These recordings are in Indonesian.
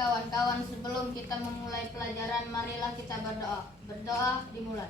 kawan-kawan, sebelum kita memulai pelajaran, marilah kita berdoa. Berdoa dimulai.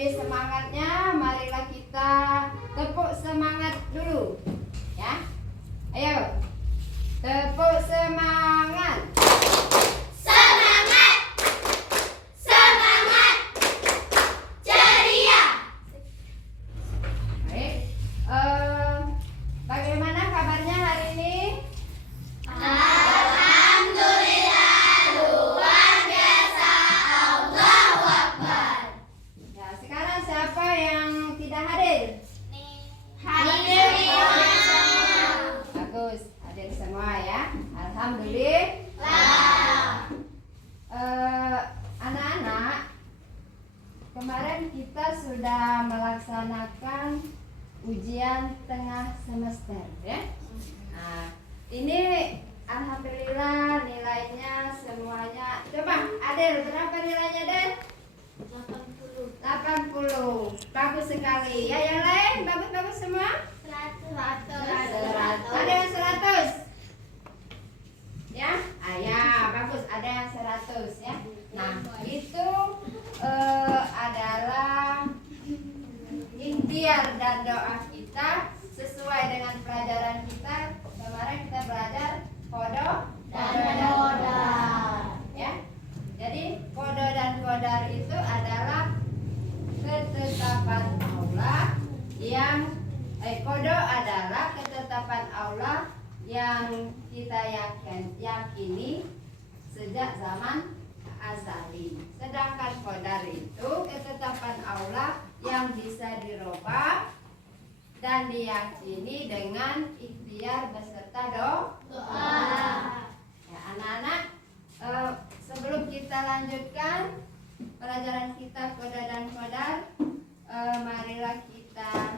Semangatnya, marilah kita tepuk semangat dulu, ya. Ayo, tepuk semangat. Semangat, semangat, ceria. Baik, bagaimana kabarnya hari ini? Alhamdulillah, luar biasa. Allahu Akbar. Ya, sekarang siapa yang tidak hadir? Hadir Bagus, hadir semua ya. Alhamdulillah. Anak-anak, kemarin kita sudah melaksanakan ujian tengah semester, ya. Nah, ini alhamdulillah nilainya semuanya. Coba, Adel, berapa nilainya, Del? 80. Bagus sekali. Ya, yang lain bagus-bagus semua? 100. Ada yang 100? Ya? Ya, bagus. Ada yang 100 ya. Nah, itu adalah ikhtiar dan doa kita sesuai dengan pelajaran kita. Kemarin kita belajar kodo Dan kodar. ya. Jadi kodo dan kodar itu adalah ketetapan Allah yang kodo adalah ketetapan Allah yang kita yakini sejak zaman azali. Sedangkan kodar itu ketetapan Allah yang bisa dirubah dan diyakini dengan ikhtiar beserta doa. Ya, anak-anak, sebelum kita lanjutkan pelajaran kita koda dan kodar, marilah kita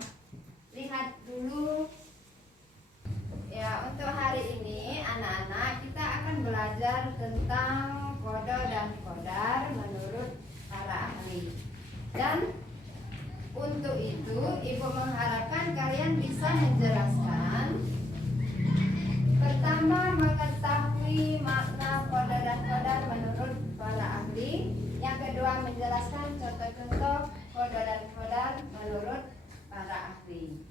lihat dulu ya. Untuk hari ini anak-anak kita akan belajar tentang kodo dan kodar menurut para ahli. Dan untuk itu ibu mengharapkan kalian bisa menjelaskan pertama mengetahui makna kodo dan kodar menurut para ahli. Yang kedua menjelaskan contoh-contoh kodo dan kodar menurut para ahli.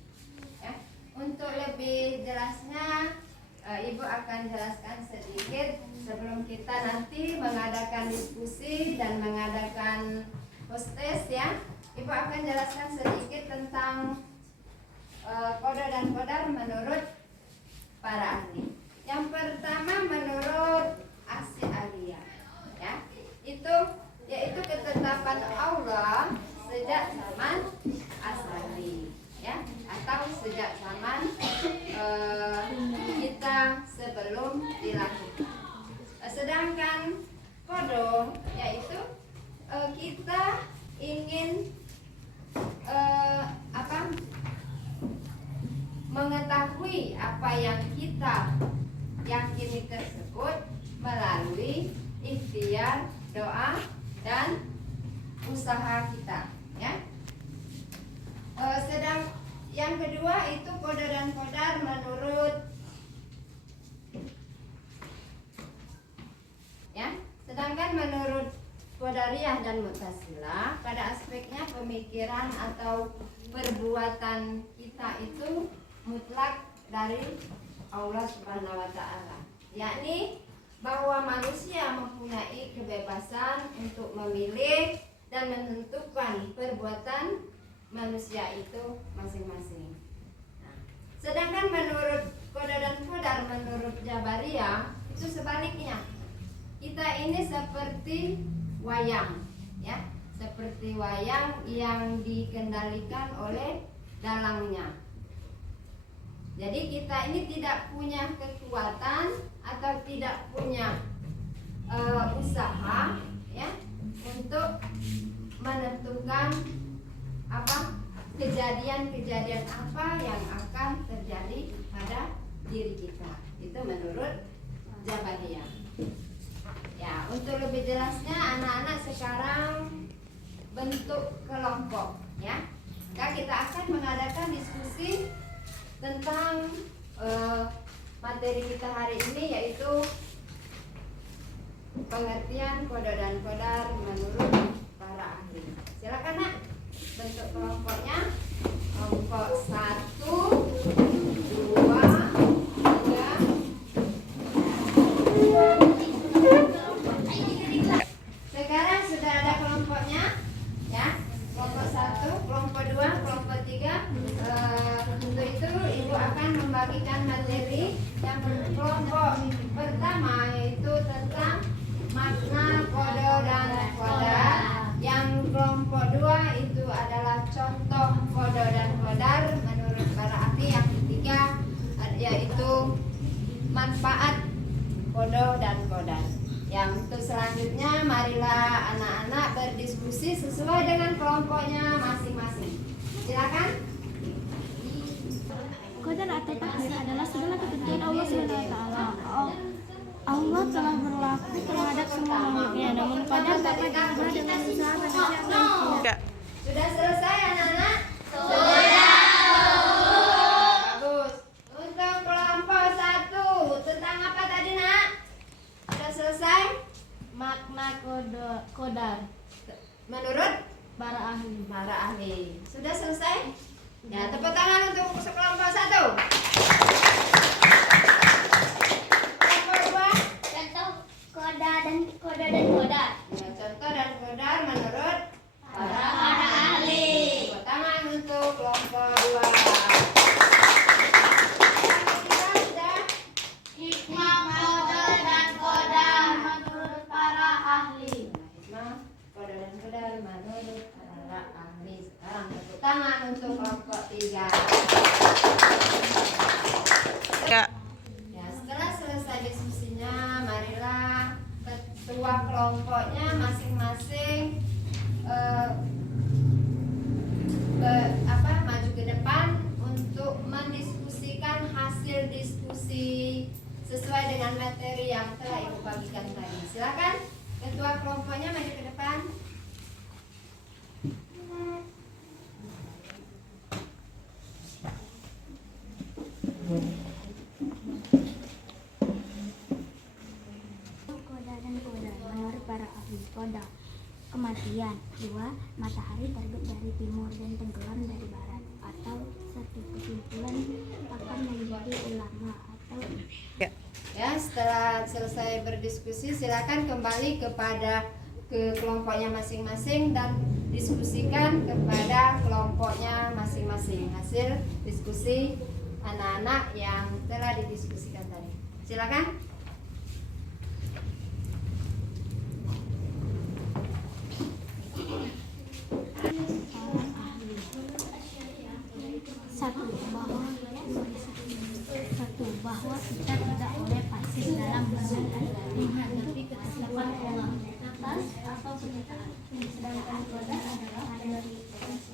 Ya. Untuk lebih jelasnya, ibu akan jelaskan sedikit sebelum kita nanti mengadakan diskusi dan mengadakan hostes ya. Ibu akan jelaskan sedikit tentang kodo dan kodar menurut para ahli. Yang pertama menurut Asy'ariyah, ya, yaitu ketetapan Allah sejak zaman asali, ya, atau sejak zaman kita sebelum dilahirkan. Sedangkan kodo yaitu kita ingin mengetahui apa yang kita yakini tersebut melalui ikhtiar, doa, dan usaha kita, ya. Sedang yang kedua itu kodo dan kodar menurut ya. Sedangkan menurut Qadariyah dan Mu'tazilah, pada aspeknya pemikiran atau perbuatan kita itu mutlak dari Allah Subhanahu wa taala. Yakni bahwa manusia mempunyai kebebasan untuk memilih dan menentukan perbuatan manusia itu masing-masing. Nah, sedangkan menurut Qadar dan Qadar, menurut Jabariyah itu sebaliknya. Kita ini seperti wayang, ya, seperti wayang yang dikendalikan oleh dalangnya. Jadi kita ini tidak punya kekuatan atau tidak punya usaha, ya, untuk menentukan apa kejadian-kejadian apa yang akan terjadi pada diri kita. Itu menurut Jabariyah. Ya, untuk lebih jelasnya anak-anak sekarang bentuk kelompok, ya. Kita akan mengadakan diskusi tentang materi kita hari ini, yaitu pengertian Qadar dan Qadar menurut para ahli. Silakan nak, bentuk kelompoknya. Kelompok 1, 2, 3. Sekarang sudah ada kelompoknya, ya. Kelompok 1, kelompok 2, kelompok 3. Untuk itu ibu akan membagikan materi. Yang kelompok pertama yaitu tentang makna Qadar dan Qadar. Yang kelompok 2 itu adalah contoh Qadar dan Qadar menurut para ahli. Yang ketiga yaitu manfaat Qadar dan Qadar. Yang untuk selanjutnya, marilah anak-anak berdiskusi sesuai dengan kelompoknya masing-masing. Silakan. Qadar atau takdir adalah segala ketentuan Allah SWT. Allah telah berlaku terhadap semua makhluknya, namun qadar dapat diubah dengan usaha manusia Allah. Sudah selesai anak-anak? Bagus. Untuk kelompok 1 tentang apa tadi nak? Sudah selesai? Makna qadar Menurut para ahli. para ahli. Sudah selesai? Ya, tepuk tangan untuk kelompok 1. Kelompok 2. Contoh qadar dan qadar. Ya, contoh dan Qadar menurut Para ahli. tepuk tangan untuk kelompok 2. Yang ketiga sudah. Hikmah qadar dan qadar menurut para ahli. Hikmah Qadar dan Qadar menurut para ahli. Sekarang tepuk tangan untuk kelompok 3. Ya. Ya, setelah selesai diskusinya, marilah ketua kelompoknya masing-masing maju ke depan untuk mendiskusikan hasil diskusi sesuai dengan materi yang telah ibu bagikan tadi. Silakan ketua kelompoknya maju ke depan. Qadar dan qadar menurut para ahli. Qadar kematian. 2. Matahari terbit dari timur dan tenggelam dari barat. Atau satu kesimpulan akan menjadi ulama. Atau Ya, setelah selesai berdiskusi, silakan kembali ke kelompoknya masing-masing dan diskusikan kepada kelompoknya masing-masing hasil diskusi anak-anak yang telah didiskusikan tadi. Silakan. orang ahli. 1. Bahwa kita tidak boleh pasif dalam menghadapi ketetapan Allah atas atau kenyataan. Sedangkan qadar adalah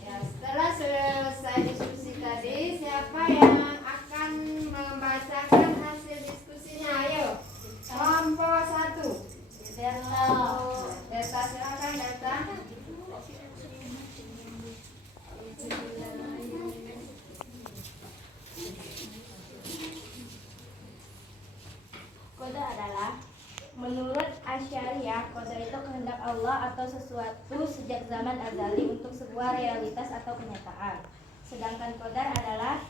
Ya, setelah selesai diskusi tadi, siapa yang akan membacakan hasil diskusinya? Ayo, kelompok 1. Deta, silakan Deta. Qadar adalah menurut Asy'ariyah, qadar itu kehendak Allah atau sesuatu sejak zaman azali untuk sebuah realitas atau kenyataan. Sedangkan qadar adalah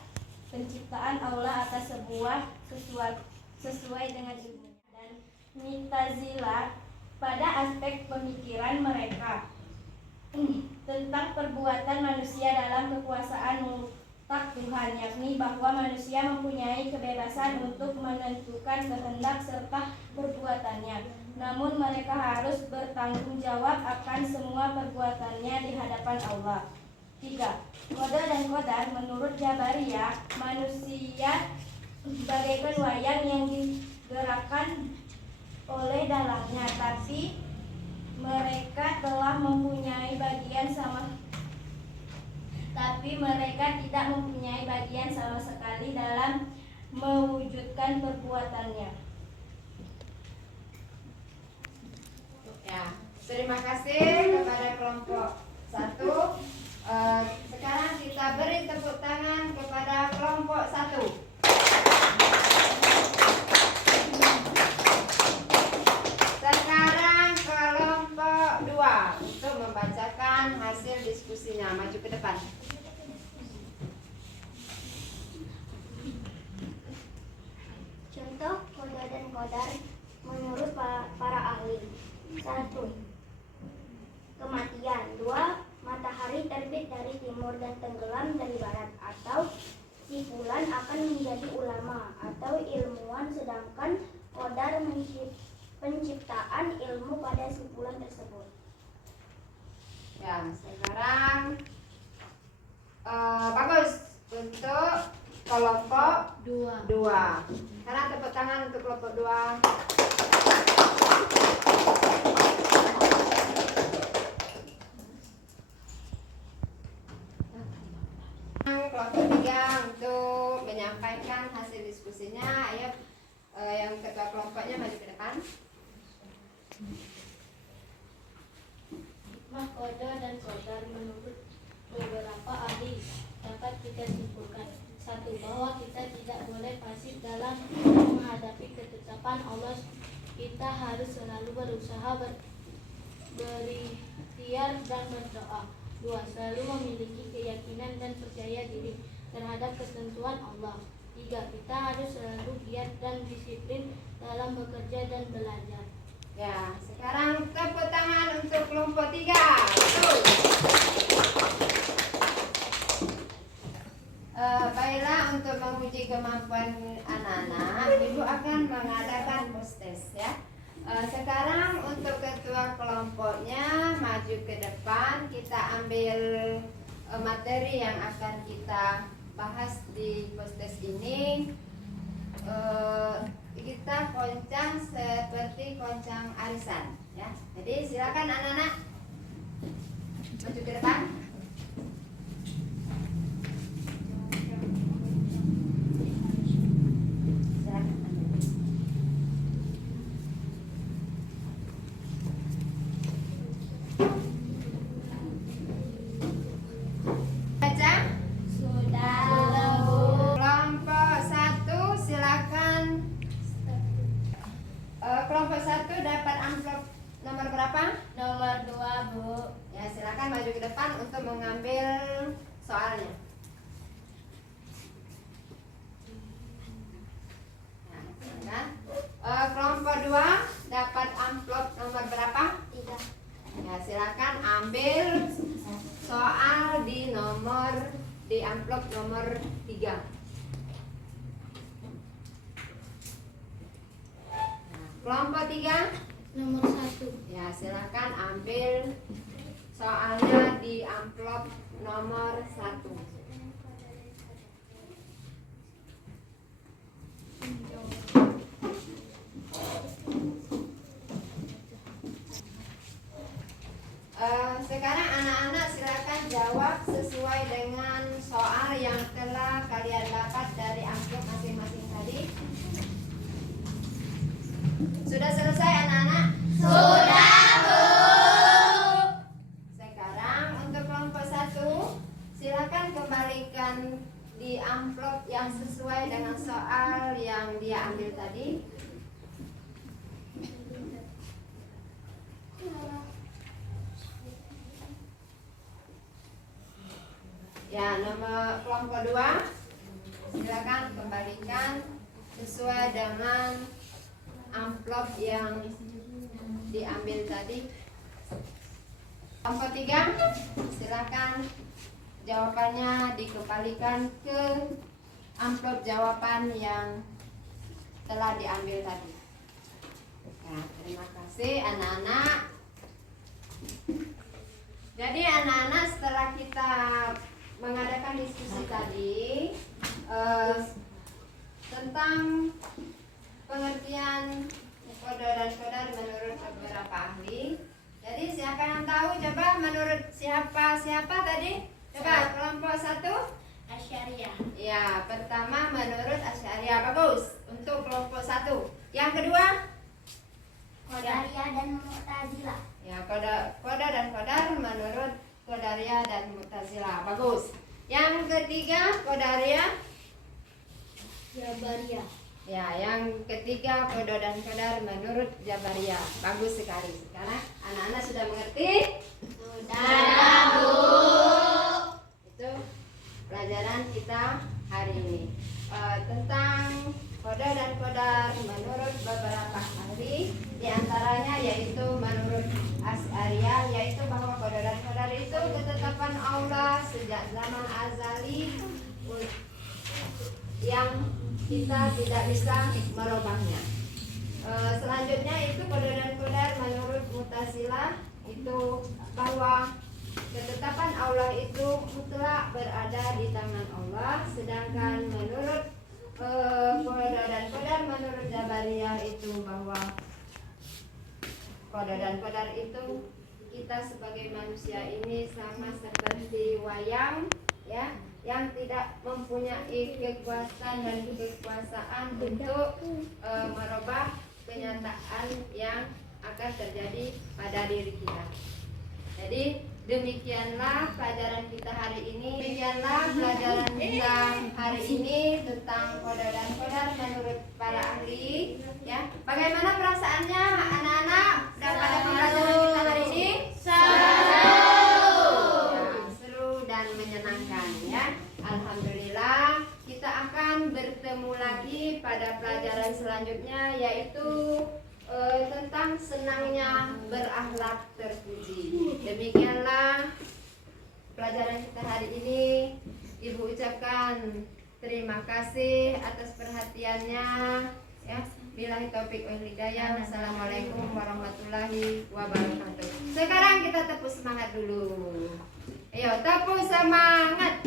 penciptaan Allah atas sebuah sesuatu sesuai dengan ilmunya dan Mu'tazilah pada aspek pemikiran mereka tentang perbuatan manusia dalam kekuasaan mutlak Tuhan, yakni bahwa manusia mempunyai kebebasan untuk menentukan kehendak serta perbuatannya. Namun mereka harus bertanggung jawab akan semua perbuatannya di hadapan Allah. 3. Qada dan qadar menurut Jabariyah, manusia bagaikan wayang yang digerakkan oleh dalangnya, tapi mereka telah mempunyai bagian mereka tidak mempunyai bagian sama sekali dalam mewujudkan perbuatannya. Ya, terima kasih kepada kelompok 1. Sekarang kita beri tepuk tangan kepada kelompok 1. Sekarang kelompok 2 untuk membacakan hasil diskusinya. Maju ke depan. Contoh qada dan qadar menurut para ahli. 1. Kematian. 2. Matahari terbit dari timur dan tenggelam dari barat, atau si fulan akan menjadi ulama atau ilmuwan, sedangkan qadar penciptaan ilmu pada si fulan tersebut. Ya, sekarang bagus untuk kelompok 2. Sekarang tepuk tangan untuk kelompok 2. Kelompok 3 untuk menyampaikan hasil diskusinya. Ayo, yang ketua kelompoknya maju ke depan. Hikmah qada dan qadar menurut beberapa ahli dapat kita simpulkan. 1. Bahwa kita tidak boleh pasif dalam menghadapi ketetapan Allah. Kita harus selalu berusaha berikhtiar dan berdoa. 2. Selalu memiliki keyakinan dan percaya diri terhadap ketentuan Allah. 3. Kita harus selalu giat dan disiplin dalam bekerja dan belajar. Ya, sekarang tepuk tangan untuk kelompok 3. Baiklah, untuk menguji kemampuan anak-anak, Ibu akan mengadakan post-test ya. Sekarang untuk ketua kelompoknya maju ke depan. Kita ambil materi yang akan kita bahas di post-test ini. Kita koncang seperti koncang arisan ya. Jadi silakan anak-anak maju ke depan. Baca. Sudah. Kelompok 1 silakan. Kelompok 1 dapat amplop nomor berapa? Nomor 2, Bu. Ya, silakan maju ke depan untuk mengambil soalnya. Nah, silakan. Kelompok 2 dapat amplop nomor berapa? 3. Ya, silakan ambil soal di amplop nomor 3. Kelompok 3 Nomor 1. ya, silakan ambil soalnya di amplop nomor 1. Sekarang anak-anak silakan jawab sesuai dengan soal yang telah kalian dapat dari amplop masing-masing tadi. Sudah selesai anak-anak? Sudah, Bu. Sekarang untuk kelompok 1 silakan kembalikan di amplop yang sesuai dengan soal yang dia ambil tadi. Ya, nomor kelompok 2 silakan kembalikan sesuai dengan amplop yang diambil tadi. Kelompok 3, silakan jawabannya dikembalikan ke amplop jawaban yang telah diambil tadi. Ya, terima kasih anak-anak. Jadi anak-anak, setelah kita mengadakan diskusi tadi tentang pengertian kode dan kodar menurut beberapa ahli. Jadi siapa yang tahu? Coba menurut siapa tadi? Coba kelompok 1 Asyariah. Ya, pertama menurut Asy'ariyah. Bagus. Untuk kelompok 1. Yang kedua? Qadariyah dan Mu'tazilah. Ya, koda dan kodar menurut Qadariyah dan Mu'tazilah. Bagus. Yang ketiga Qadariyah. Jabariyah. Ya, yang ketiga koda dan kodar menurut Jabariyah. Bagus sekali. Sekarang anak-anak sudah mengerti? Sudah, Bu. Itu pelajaran kita hari ini tentang koda dan kodar menurut beberapa ahli, diantaranya yaitu menurut Asy'ariyah, yaitu bahwa koda dan kodar itu ketetapan Allah sejak zaman azali yang kita tidak bisa merubahnya. Selanjutnya itu koda dan kodar menurut Mu'tazilah, itu bahwa ketetapan Allah itu mutlak berada di tangan Allah, sedangkan menurut koda dan kodar menurut Jabariyah itu bahwa koda dan kodar itu kita sebagai manusia ini sama seperti wayang, ya, yang tidak mempunyai kekuasaan dan kekuasaan untuk merubah kenyataan yang akan terjadi pada diri kita. Jadi demikianlah pelajaran kita hari ini. Demikianlah pelajaran kita hari ini tentang koda dan kodar menurut para ahli. Ya, bagaimana perasaannya anak-anak pada pembelajaran kita hari ini? Seru dan menyenangkan, ya. Alhamdulillah. Kita akan bertemu lagi pada pelajaran selanjutnya, yaitu tentang senangnya berakhlak terpuji. Demikianlah pelajaran kita hari ini. Ibu ucapkan terima kasih atas perhatiannya, ya. Billahi taufik wal hidayah. Wassalamualaikum warahmatullahi wabarakatuh. Sekarang kita tepuk semangat dulu. Ayo, tepuk semangat.